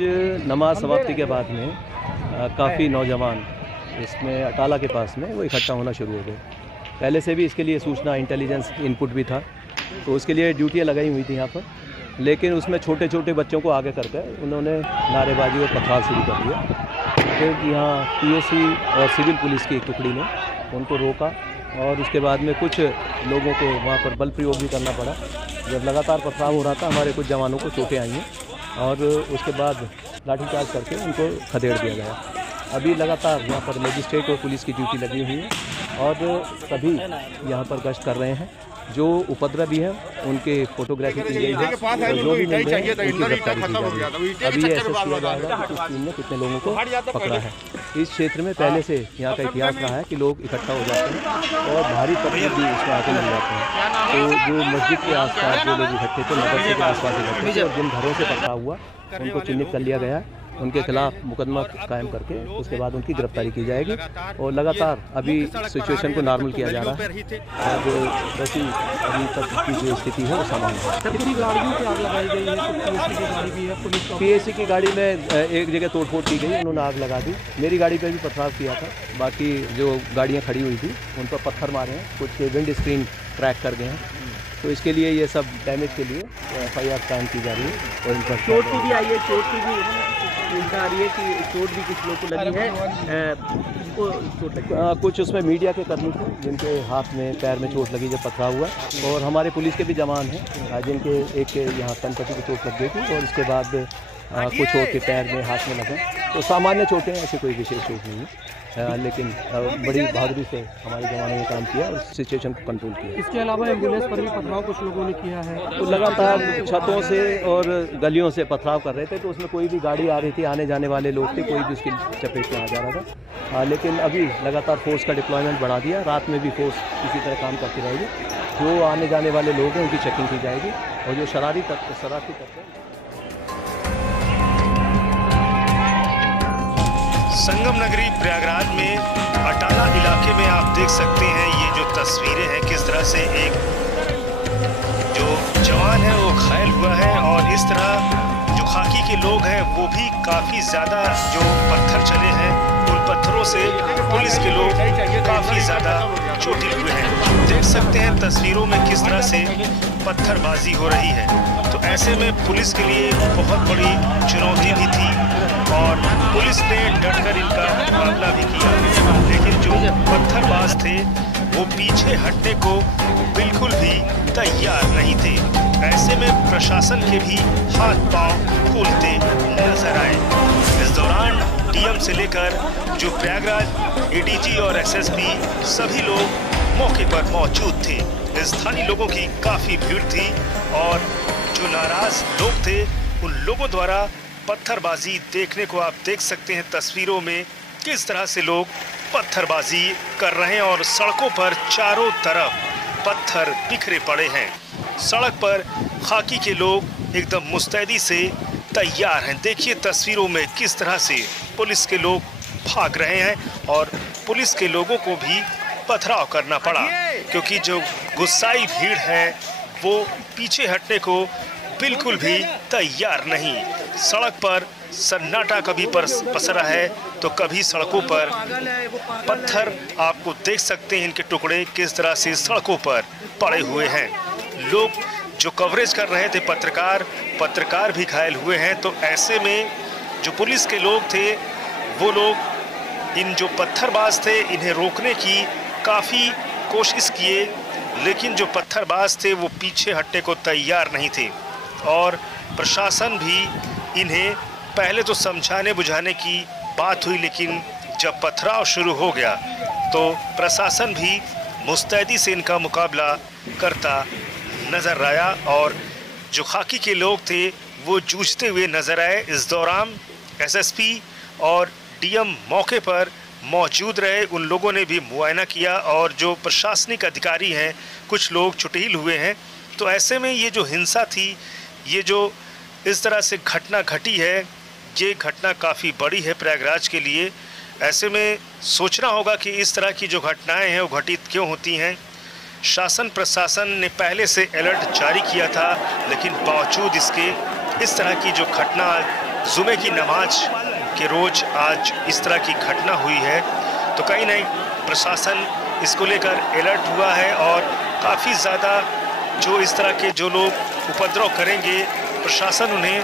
नमाज समाप्ति के बाद में काफ़ी नौजवान इसमें अटाला के पास में वो इकट्ठा होना शुरू हो गए। पहले से भी इसके लिए सूचना इंटेलिजेंस इनपुट भी था, तो उसके लिए ड्यूटियाँ लगाई हुई थी यहाँ पर, लेकिन उसमें छोटे छोटे बच्चों को आगे करके उन्होंने नारेबाजी और पथराव शुरू कर दिया। फिर यहाँ पीएसी और सिविल पुलिस की एक टुकड़ी ने उनको रोका और उसके बाद में कुछ लोगों को वहाँ पर बल प्रयोग भी करना पड़ा। जब लगातार पथराव हो रहा था, हमारे कुछ जवानों को चोटें आई हैं और उसके बाद लाठीचार्ज करके उनको खदेड़ दिया गया। अभी लगातार यहाँ पर मजिस्ट्रेट और पुलिस की ड्यूटी लगी हुई है और सभी यहाँ पर गश्त कर रहे हैं। जो उपद्रवी हैं उनके फोटोग्राफी की गई है और जो भी मिल रहे हैं उनकी गिरफ्तारी की जा रही है। अभी ये एसेस किया जाएगा कि किस टीम ने कितने लोगों को पकड़ा है। इस क्षेत्र में पहले से यहाँ का इतिहास रहा है कि लोग इकट्ठा हो जाते हैं और भारी तकलीफ भी इसमें आके मिल जाते हैं। तो जो मस्जिद के आसपास जो लोग इकट्ठे थे, मदरसे के आसपास इकट्ठे थे और जिन घरों से पकड़ा हुआ उनको चिन्हित कर लिया गया, उनके खिलाफ मुकदमा कायम करके उसके बाद उनकी गिरफ्तारी की जाएगी। और लगातार अभी सिचुएशन को नॉर्मल किया जा रहा है और वैसी अभी तक की जो स्थिति है वो सामान्य है। कितनी गाड़ियों की आग लगाई गई है? पीएसी की गाड़ी भी है, पुलिस पीएसी की गाड़ी में एक जगह तोड़फोड़ की गई, उन्होंने आग लगा दी। मेरी गाड़ी पर भी पथराव किया था। बाकी जो गाड़ियाँ खड़ी हुई थी उन पर पत्थर मारे हैं, कुछ विंड स्क्रीन क्रैक कर गए हैं। तो इसके लिए ये सब डैमेज के लिए FIR कायम की जा रही है। और इन पर चोट की भी आई है, चोट की भी आ रही है कि चोट भी कुछ लोगों को लगी है। कुछ उसमें मीडिया के कर्मी थे जिनके हाथ में पैर में चोट लगी जब पथराव हुआ, और हमारे पुलिस के भी जवान हैं जिनके एक यहाँ तनपट्टी की चोट लग गई थी और उसके बाद कुछ और के पैर में हाथ में लगा। तो सामान्य चोटें, ऐसी कोई विशेष चोट नहीं है, लेकिन बड़ी बहादुरी से हमारे जवानों ने काम किया और सिचुएशन को कंट्रोल किया। इसके अलावा एम्बुलेंस पर भी पथराव कुछ लोगों ने किया है। तो लगातार छतों से और गलियों से पथराव कर रहे थे, तो उसमें कोई भी गाड़ी आ रही थी, आने जाने वाले लोग थे, कोई भी उसकी चपेट में आ जा रहा था। लेकिन अभी लगातार फोर्स का डिप्लॉयमेंट बढ़ा दिया, रात में भी फोर्स इसी तरह काम करती रहेगी। जो आने जाने वाले लोग हैं उनकी चेकिंग की जाएगी और जो शरारती तत्व संगम नगरी प्रयागराज में अटाला इलाके में आप देख सकते हैं ये जो तस्वीरें हैं, किस तरह से एक जो जवान है वो घायल हुआ है और इस तरह जो खाकी के लोग हैं वो भी काफी ज्यादा जो पत्थर चले हैं, उन पत्थरों से पुलिस के लोग काफी ज्यादा चोटिल हुए हैं। देख सकते हैं तस्वीरों में किस तरह से पत्थरबाजी हो रही है। तो ऐसे में पुलिस के लिए बहुत बड़ी चुनौती भी थी और पुलिस ने डटकर इनका मुकाबला भी किया, लेकिन जो पत्थरबाज थे वो पीछे हटने को बिल्कुल भी तैयार नहीं थे। ऐसे में प्रशासन के भी हाथ पांव फूलते नजर आए। इस दौरान डीएम से लेकर जो प्रयागराज ADG और SSP सभी लोग मौके पर मौजूद थे। स्थानीय लोगों की काफी भीड़ थी और जो नाराज लोग थे उन लोगों द्वारा पत्थरबाजी देखने को आप देख सकते हैं तस्वीरों में, किस तरह से लोग पत्थरबाजी कर रहे हैं और सड़कों पर चारों तरफ पत्थर बिखरे पड़े हैं। सड़क पर खाकी के लोग एकदम मुस्तैदी से तैयार हैं। देखिए तस्वीरों में किस तरह से पुलिस के लोग भाग रहे हैं और पुलिस के लोगों को भी पथराव करना पड़ा, क्योंकि जो गुस्साई भीड़ है वो पीछे हटने को बिल्कुल भी तैयार नहीं। सड़क पर सन्नाटा कभी पसरा है तो कभी सड़कों पर पत्थर आपको देख सकते हैं, इनके टुकड़े किस तरह से सड़कों पर पड़े हुए हैं। लोग जो कवरेज कर रहे थे, पत्रकार भी घायल हुए हैं। तो ऐसे में जो पुलिस के लोग थे वो लोग इन जो पत्थरबाज थे इन्हें रोकने की काफ़ी कोशिश किए, लेकिन जो पत्थरबाज थे वो पीछे हटने को तैयार नहीं थे और प्रशासन भी इन्हें पहले तो समझाने बुझाने की बात हुई, लेकिन जब पथराव शुरू हो गया तो प्रशासन भी मुस्तैदी से इनका मुकाबला करता नजर आया और जो खाकी के लोग थे वो जूझते हुए नजर आए। इस दौरान SSP और DM मौके पर मौजूद रहे, उन लोगों ने भी मुआयना किया और जो प्रशासनिक अधिकारी हैं कुछ लोग चुटिल हुए हैं। तो ऐसे में ये जो हिंसा थी, ये जो इस तरह से घटना घटी है, ये घटना काफ़ी बड़ी है प्रयागराज के लिए। ऐसे में सोचना होगा कि इस तरह की जो घटनाएं हैं वो घटित क्यों होती हैं। शासन प्रशासन ने पहले से अलर्ट जारी किया था, लेकिन बावजूद इसके इस तरह की जो घटना जुमे की नमाज के रोज आज इस तरह की घटना हुई है, तो कहीं नहीं प्रशासन इसको लेकर अलर्ट हुआ है और काफ़ी ज़्यादा जो इस तरह के जो लोग उपद्रव करेंगे प्रशासन उन्हें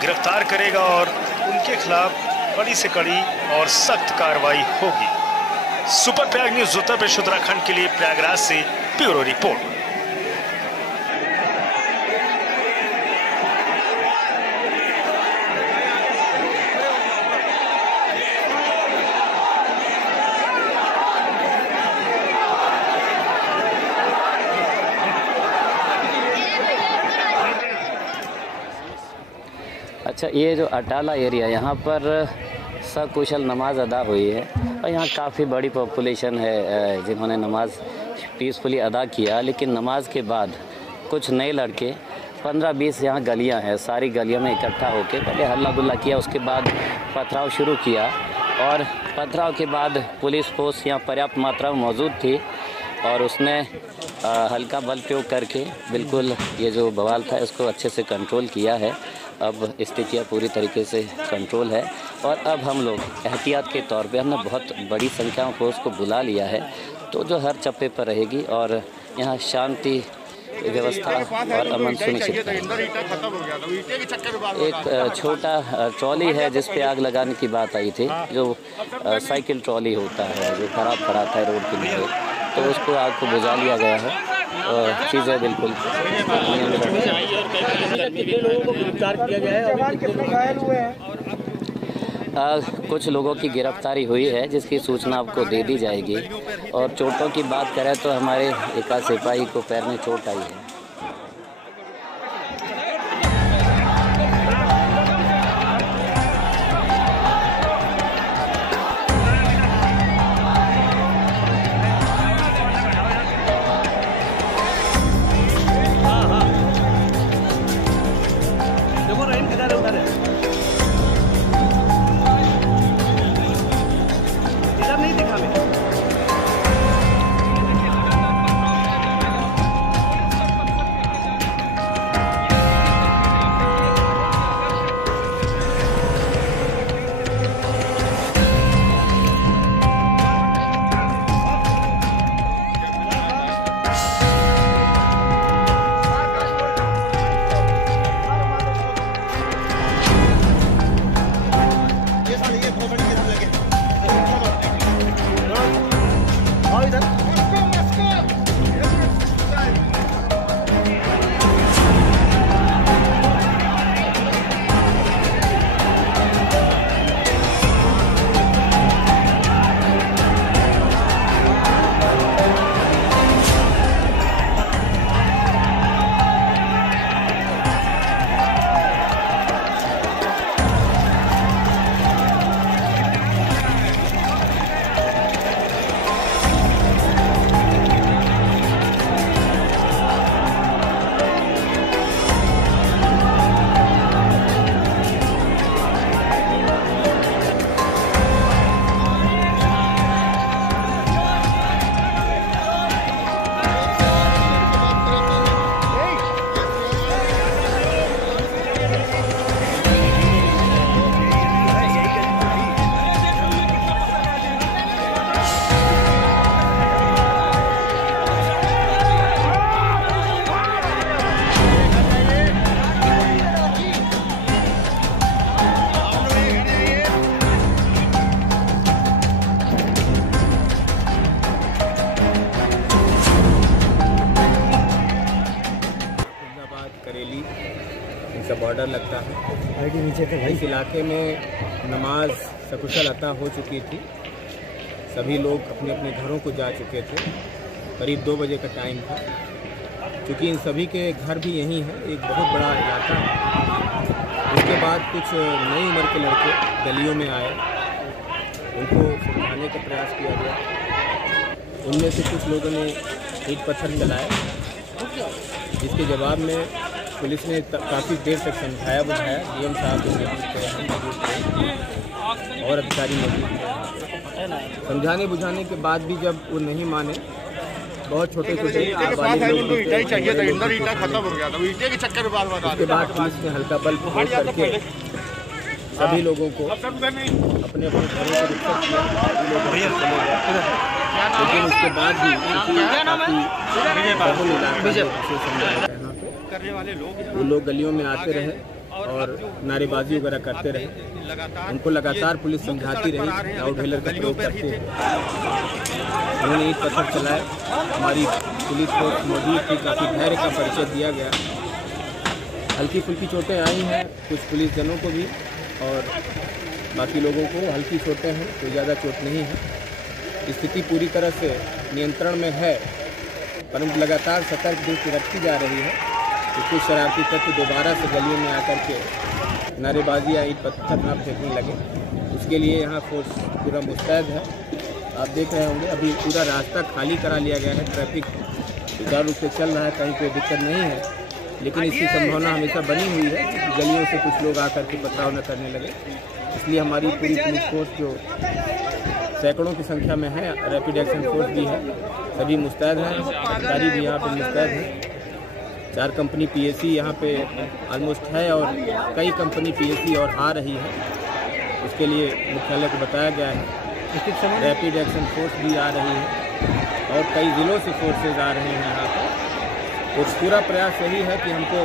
गिरफ्तार करेगा और उनके खिलाफ कड़ी से कड़ी और सख्त कार्रवाई होगी। सुपर प्रयाग न्यूज़ उत्तर प्रदेश उत्तराखंड के लिए प्रयागराज से ब्यूरो रिपोर्ट। अच्छा, ये जो अटाला एरिया यहाँ पर सकुशल नमाज अदा हुई है और यहाँ काफ़ी बड़ी पॉपुलेशन है जिन्होंने नमाज पीसफुली अदा किया। लेकिन नमाज के बाद कुछ नए लड़के 15-20 यहाँ गलियाँ हैं, सारी गलियों में इकट्ठा होकर पहले हल्ला गुल्ला किया, उसके बाद पथराव शुरू किया और पथराव के बाद पुलिस फोर्स यहाँ पर्याप्त मात्रा में मौजूद थी और उसने हल्का बल प्रयोग करके बिल्कुल ये जो बवाल था इसको अच्छे से कंट्रोल किया है। अब स्थितियाँ पूरी तरीके से कंट्रोल है और अब हम लोग एहतियात के तौर पे हमने बहुत बड़ी संख्या में फोर्स को बुला लिया है, तो जो हर चप्पे पर रहेगी और यहाँ शांति व्यवस्था और अमन सुनिश्चित करेंगे। एक छोटा ट्रॉली है जिस पे आग लगाने की बात आई थी, जो साइकिल ट्रॉली होता है जो खराब पड़ा था रोड के लिए, तो उसको आग को बुझा लिया गया है और चीज़ें बिल्कुल कुछ लोगों की गिरफ्तारी हुई है जिसकी सूचना आपको दे दी जाएगी। और चोटों की बात करें तो हमारे एक सिपाही को पैर में चोट आई है। इनका बॉर्डर लगता है। इस इलाके में नमाज सकुशल अता हो चुकी थी, सभी लोग अपने अपने घरों को जा चुके थे। करीब 2 बजे का टाइम था। क्योंकि इन सभी के घर भी यहीं है, एक बहुत बड़ा इलाका है। उसके बाद कुछ नई उम्र के लड़के गलियों में आए, उनको समझाने का प्रयास किया गया। उनमें से कुछ लोगों ने ईंट पत्थर चलाए, जिसके जवाब में पुलिस ने काफ़ी देर तक समझाया बुझाया। डीएम साहब मौजूद थे और अधिकारी मौजूद थे। समझाने बुझाने के बाद भी जब वो नहीं माने, बहुत छोटे छोटे उसके बाद पुलिस ने हल्का बल प्रयोग करके सभी लोगों को अपने अपने घरों को रुखसत किया, सभी लोग चले गए। लेकिन उसके बाद भी वो लोग गलियों में आते रहे और नारेबाजी वगैरह करते रहे। उनको लगातार पुलिस समझाती रही, लाउड व्हीलर का प्रयोग करते हुए उन्होंने ईंट पत्थर चलाए। हमारी पुलिस को मौजूद थी, काफ़ी धैर्य का परिचय दिया गया। हल्की फुल्की चोटें आई हैं कुछ पुलिसजनों को भी और बाकी लोगों को हल्की चोटें हैं, कोई ज़्यादा चोट नहीं है। स्थिति पूरी तरह से नियंत्रण में है, परंतु लगातार सतर्क दृष्टि रखी जा रही है कि कुछ शरारती तत्व दोबारा से गलियों में आकर के नारेबाजी या ईंट पत्थर न फेंकने लगे। उसके लिए यहाँ फोर्स पूरा मुस्तैद है। आप देख रहे होंगे अभी पूरा रास्ता खाली करा लिया गया है, ट्रैफिक सुचारू रूप से चल रहा है, कहीं कोई दिक्कत नहीं है। लेकिन इसकी संभावना हमेशा बनी हुई है कि गलियों से कुछ लोग आकर के पथराव न करने लगे। इसलिए हमारी पूरी पुलिस फोर्स जो सैकड़ों की संख्या में है, रैपिड एक्शन फोर्स भी है, सभी मुस्तैद हैं, अधिकारी भी यहाँ पर मुस्तैद हैं। 4 कंपनी पीएसी यहाँ पे ऑलमोस्ट है और कई कंपनी पीएसी और आ रही है। उसके लिए मुख्यालय को बताया गया है। रैपिड एक्शन फोर्स भी आ रही है और कई ज़िलों से फोर्सेज आ रहे हैं यहाँ पर। तो पूरा प्रयास यही है कि हमको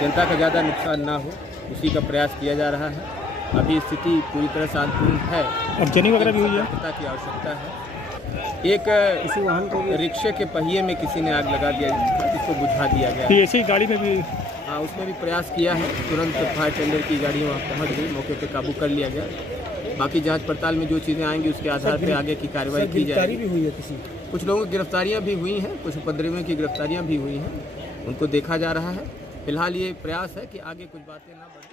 जनता का ज़्यादा नुकसान ना हो, उसी का प्रयास किया जा रहा है। अभी स्थिति पूरी तरह शांतिपूर्ण है। अब जनी वगैरह भी हुई है की आवश्यकता है। एक इसी वाहन को रिक्शे के पहिए में किसी ने आग लगा दिया, इसको बुझा दिया गया। तो ऐसे ही गाड़ी में भी हाँ, उसमें भी प्रयास किया है। तुरंत फायर टेंडर की गाड़ी वहाँ पहुँच गई, मौके पे काबू कर लिया गया। बाकी जांच पड़ताल में जो चीज़ें आएंगी उसके आधार पर आगे की कार्रवाई की जाएगी। भी हुई है किसी कुछ लोगों की गिरफ्तारियाँ भी हुई हैं, कुछ उपद्रवियों की गिरफ्तारियाँ भी हुई हैं, उनको देखा जा रहा है। फिलहाल ये प्रयास है कि आगे कुछ बातें ना बढ़ें।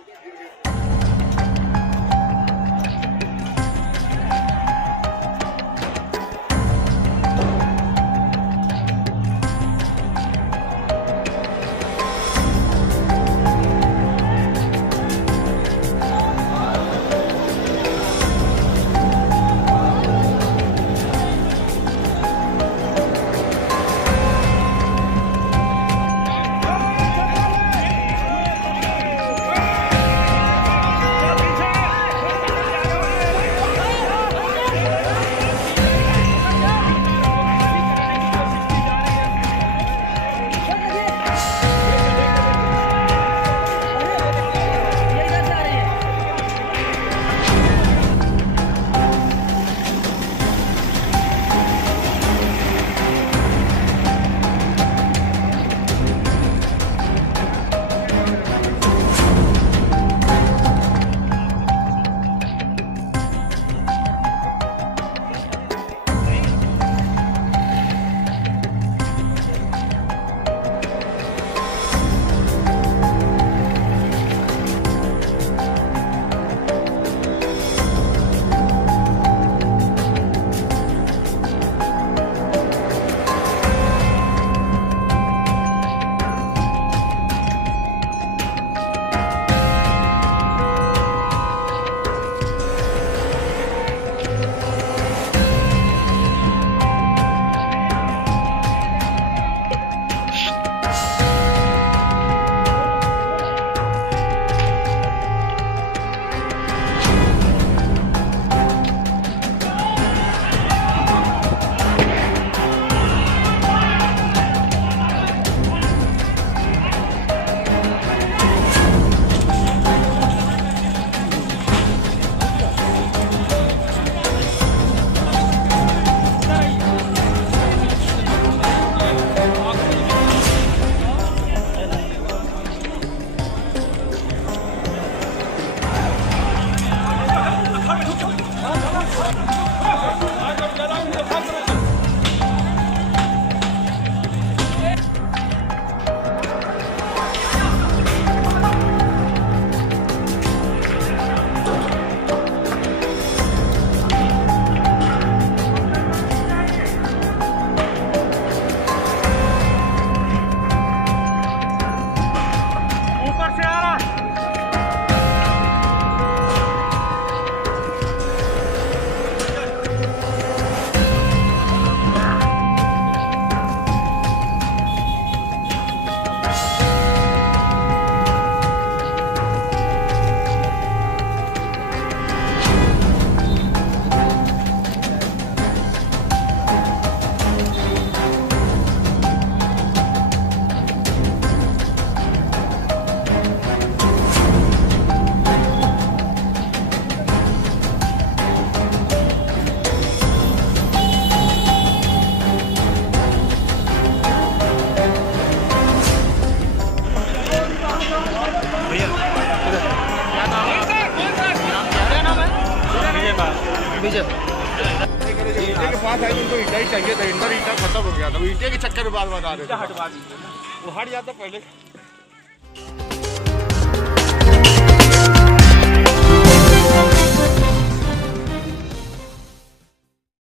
ईटा ही चाहिए था, इंदर ईटा खत्म हो गया था, ईटे के चक्कर में बार बार आ रहे थे। हटवा दीजिए, वो हट जाता पहले।